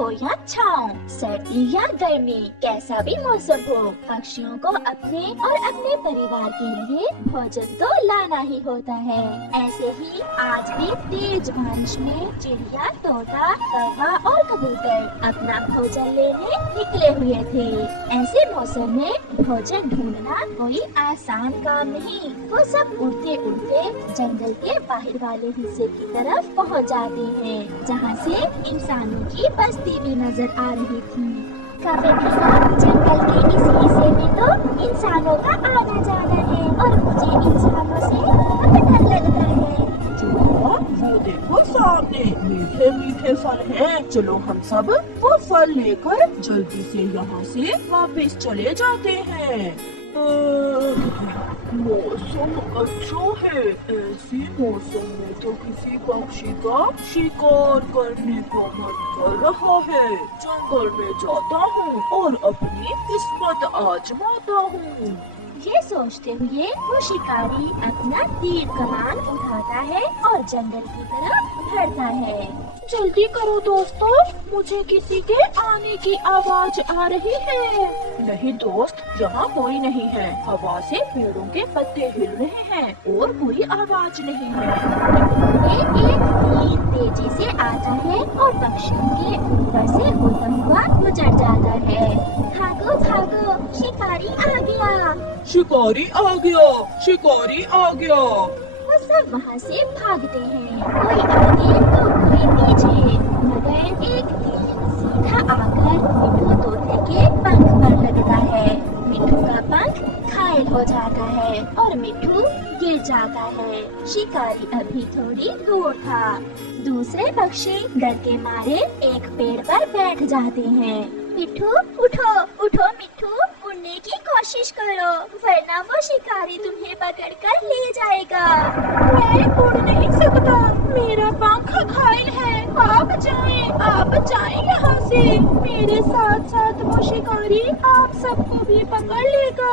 हो या छाँव, सर्दी या गर्मी, कैसा भी मौसम हो, पक्षियों को अपने और अपने परिवार के लिए भोजन तो लाना ही होता है। ऐसे ही आज भी तेज बारिश में चिड़िया, तोता, कौवा और कबूतर अपना भोजन लेने निकले हुए थे। ऐसे मौसम में भोजन ढूंढना कोई आसान काम नहीं। वो सब उड़ते उड़ते जंगल के बाहर वाले हिस्से की तरफ पहुंच जाते हैं, जहां से इंसानों की बस्ती भी नजर आ रही थी। कभी जंगल के इस हिस्से में तो इंसानों का आना जाना है और मुझे इंसानों से बहुत डर लगता है। वो देखो सामने मीठे मीठे फल हैं। चलो हम सब वो फल लेकर जल्दी से यहाँ से वापस चले जाते हैं। मौसम अच्छा है। ऐसे मौसम में तो किसी पक्षी का शिकार करने का मन कर रहा है। जंगल में जाता हूँ और अपनी किस्मत आजमाता हूँ। ये सोचते हुए वो शिकारी अपना तीर कमान उठाता है और जंगल की तरफ बढ़ता है। जल्दी करो दोस्तों, मुझे किसी के आने की आवाज आ रही है। नहीं दोस्त, यहाँ कोई नहीं है। हवा से पेड़ों के पत्ते हिल रहे हैं और कोई आवाज नहीं है। एक तीर तेजी से आता है और पक्षियों के ऊपर से होता हुआ गुजर जाता है। भागो भागो, शिकारी आ गया। शिकारी आ गया, शिकारी आ गया। वो सब वहाँ से भागते हैं, कोई आगे तो कोई पीछे, मगर एक तीर सीधा आकर मिट्ठू तोते के पंख पर लगता है। मिट्ठू का पंख घायल हो जाता है और मिट्ठू गिर जाता है। शिकारी अभी थोड़ी दूर था। दूसरे पक्षी डर के मारे एक पेड़ पर बैठ जाते हैं। मिट्ठू उठो उठो मिट्ठू, उड़ने की कोशिश करो, वरना वो शिकारी तुम्हें पकड़कर ले जाएगा। मैं उड़ नहीं सकता, मेरा पंख घायल है। आप जाएं यहाँ से। मेरे साथ साथ वो शिकारी आप सबको भी पकड़ लेगा।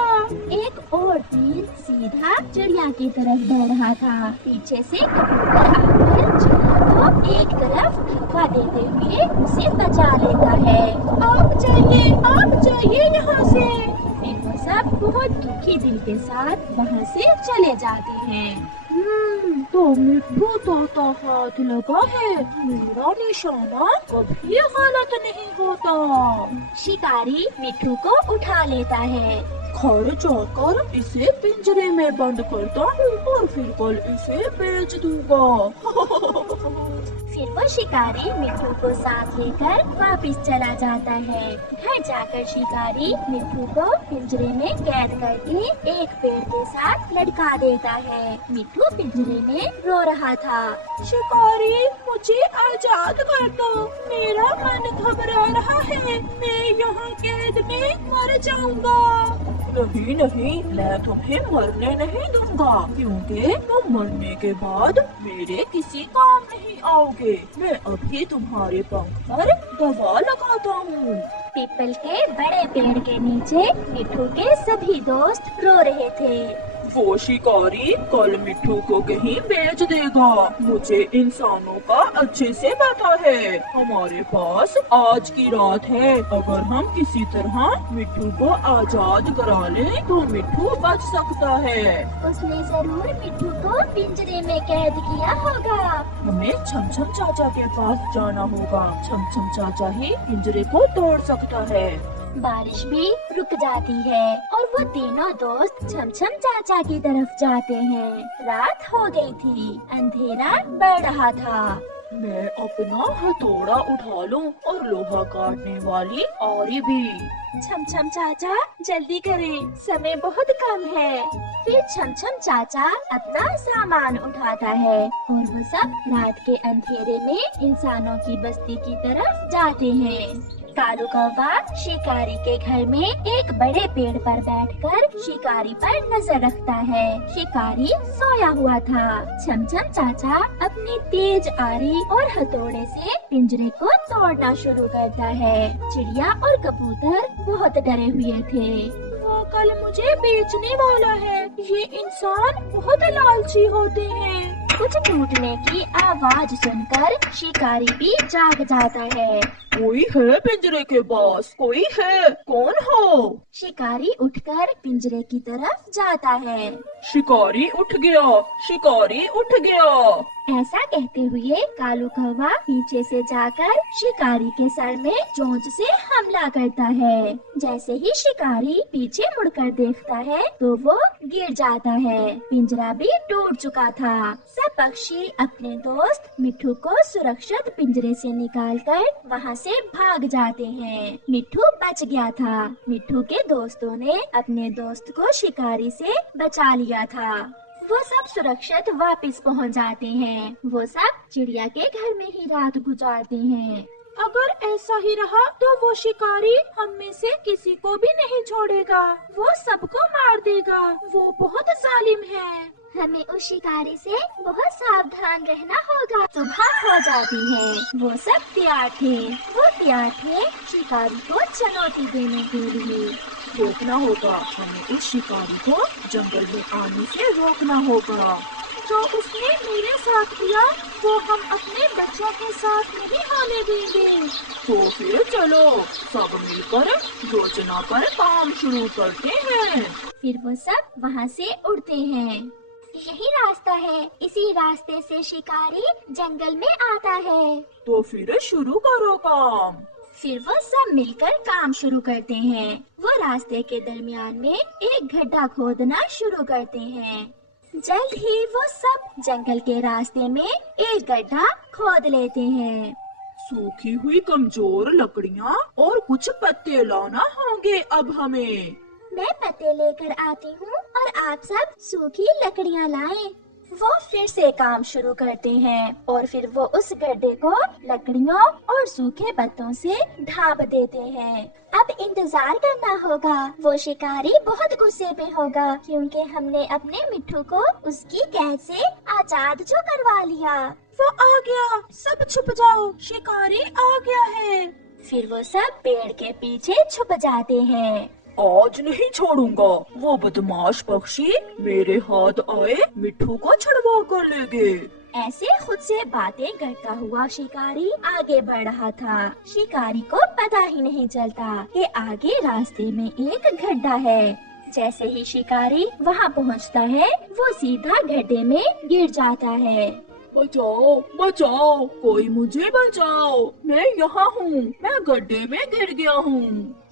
एक और तीर सीधा चिड़िया की तरफ बढ़ रहा था। पीछे से कबूतर आकर चिड़िया को एक तरफ धक्का देते हुए उसे बचा लेता है। आप जाइए यहाँ से। फिर वो सब बहुत दुखी दिल के साथ वहाँ से चले जाते हैं। तो मिट्ठू तोता हाथ लगा है। मेरा निशाना कभी गलत नहीं होता। शिकारी मिट्ठू को उठा लेता है। घर जाकर इसे पिंजरे में बंद करता हूँ और फिर कल इसे बेच दूंगा। फिर वो शिकारी मिट्ठू को साथ लेकर वापस चला जाता है। घर जाकर शिकारी मिट्ठू को पिंजरे में कैद करके एक पेड़ के साथ लटका देता है। मिट्ठू पिंजरे में रो रहा था। शिकारी, मुझे आजाद कर दो, मेरा मन घबरा रहा है। मैं यहाँ कैद में मर जाऊंगा। नहीं नहीं, मैं तुम्हें मरने नहीं दूंगा, क्योंकि तुम मरने के बाद मेरे किसी काम नहीं आओगे। मैं अभी तुम्हारे पंख पर दवा लगाता हूँ। पीपल के बड़े पेड़ के नीचे मिट्ठू के सभी दोस्त रो रहे थे। वो शिकारी कल मिट्ठू को कहीं बेच देगा। मुझे इंसानों का अच्छे से पता है। हमारे पास आज की रात है। अगर हम किसी तरह मिट्ठू को आजाद करा लें तो मिट्ठू बच सकता है। उसने जरूर मिट्ठू को पिंजरे में कैद किया होगा। हमें छमछम चाचा के पास जाना होगा। छमछम चाचा ही पिंजरे को तोड़ सकता है। बारिश भी रुक जाती है और वो तीनों दोस्त छमछम चाचा की तरफ जाते हैं। रात हो गई थी, अंधेरा बढ़ रहा था। मैं अपना हथौड़ा उठा लूं और लोहा काटने वाली आरी भी। छमछम चाचा जल्दी करें, समय बहुत कम है। फिर छमछम चाचा अपना सामान उठाता है और वो सब रात के अंधेरे में इंसानों की बस्ती की तरफ जाते हैं। कालू कौवा शिकारी के घर में एक बड़े पेड़ पर बैठकर शिकारी पर नजर रखता है। शिकारी सोया हुआ था। छमछम चाचा अपनी तेज आरी और हथौड़े से पिंजरे को तोड़ना शुरू करता है। चिड़िया और कबूतर बहुत डरे हुए थे। वो कल मुझे बेचने वाला है। ये इंसान बहुत लालची होते हैं। कुछ टूटने की आवाज सुनकर शिकारी भी जाग जाता है। ओए कोई है पिंजरे के पास? कोई है? कौन हो? शिकारी उठकर पिंजरे की तरफ जाता है। शिकारी उठ गया, शिकारी उठ गया। ऐसा कहते हुए कालू कौवा पीछे से जाकर शिकारी के सर में चोंच से हमला करता है। जैसे ही शिकारी पीछे मुड़कर देखता है तो वो गिर जाता है। पिंजरा भी टूट चुका था। सब पक्षी अपने दोस्त मिट्ठू को सुरक्षित पिंजरे से निकालकर वहाँ से भाग जाते हैं। मिट्ठू बच गया था। मिट्ठू के दोस्तों ने अपने दोस्त को शिकारी से बचा लिया था। वो सब सुरक्षित वापस पहुंच जाते हैं। वो सब चिड़िया के घर में ही रात गुजारते हैं। अगर ऐसा ही रहा तो वो शिकारी हम में से किसी को भी नहीं छोड़ेगा। वो सबको मार देगा। वो बहुत जालिम है। हमें उस शिकारी से बहुत सावधान रहना होगा। सुबह हो जाती है। वो सब तैयार थे। वो तैयार थे शिकारी को चुनौती देने के लिए। रोकना होगा, हमें उस शिकारी को जंगल में आने से रोकना होगा। जो उसने मेरे साथ किया वो हम अपने बच्चों के साथ नहीं होने देंगे। तो फिर चलो सब मिलकर योजना पर काम शुरू करते हैं। फिर वो सब वहाँ से उड़ते हैं। यही रास्ता है। इसी रास्ते से शिकारी जंगल में आता है। तो फिर शुरू करो काम। फिर वो सब मिलकर काम शुरू करते हैं। वो रास्ते के दरमियान में एक गड्ढा खोदना शुरू करते हैं। जल्द ही वो सब जंगल के रास्ते में एक गड्ढा खोद लेते हैं। सूखी हुई कमजोर लकड़ियाँ और कुछ पत्ते लाना होंगे अब हमें। मैं पत्ते लेकर आती हूँ और आप सब सूखी लकड़ियाँ लाएं। वो फिर से काम शुरू करते हैं और फिर वो उस गड्ढे को लकड़ियों और सूखे पत्तों से ढांप देते हैं। अब इंतजार करना होगा। वो शिकारी बहुत गुस्से में होगा क्योंकि हमने अपने मिट्ठू को उसकी कैद से आजाद जो करवा लिया। वो आ गया, सब छुप जाओ, शिकारी आ गया है। फिर वो सब पेड़ के पीछे छुप जाते हैं। आज नहीं छोड़ूंगा। वो बदमाश पक्षी मेरे हाथ आए मिट्ठू को छुड़वा कर ले गए। ऐसे खुद से बातें करता हुआ शिकारी आगे बढ़ रहा था। शिकारी को पता ही नहीं चलता कि आगे रास्ते में एक गड्ढा है। जैसे ही शिकारी वहाँ पहुँचता है वो सीधा गड्ढे में गिर जाता है। बचाओ बचाओ, कोई मुझे बचाओ, मैं यहाँ हूँ, मैं गड्ढे में गिर गया हूँ।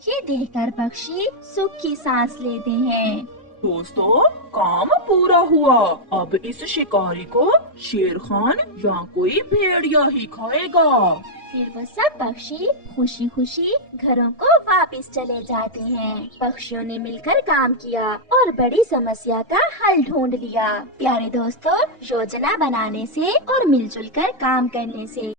ये देखकर पक्षी सुख की सांस लेते हैं। दोस्तों काम पूरा हुआ। अब इस शिकारी को शेर खान या कोई भेड़िया ही खाएगा। फिर वो सब पक्षी खुशी खुशी घरों को वापस चले जाते हैं। पक्षियों ने मिलकर काम किया और बड़ी समस्या का हल ढूंढ लिया। प्यारे दोस्तों, योजना बनाने से और मिलजुल कर काम करने से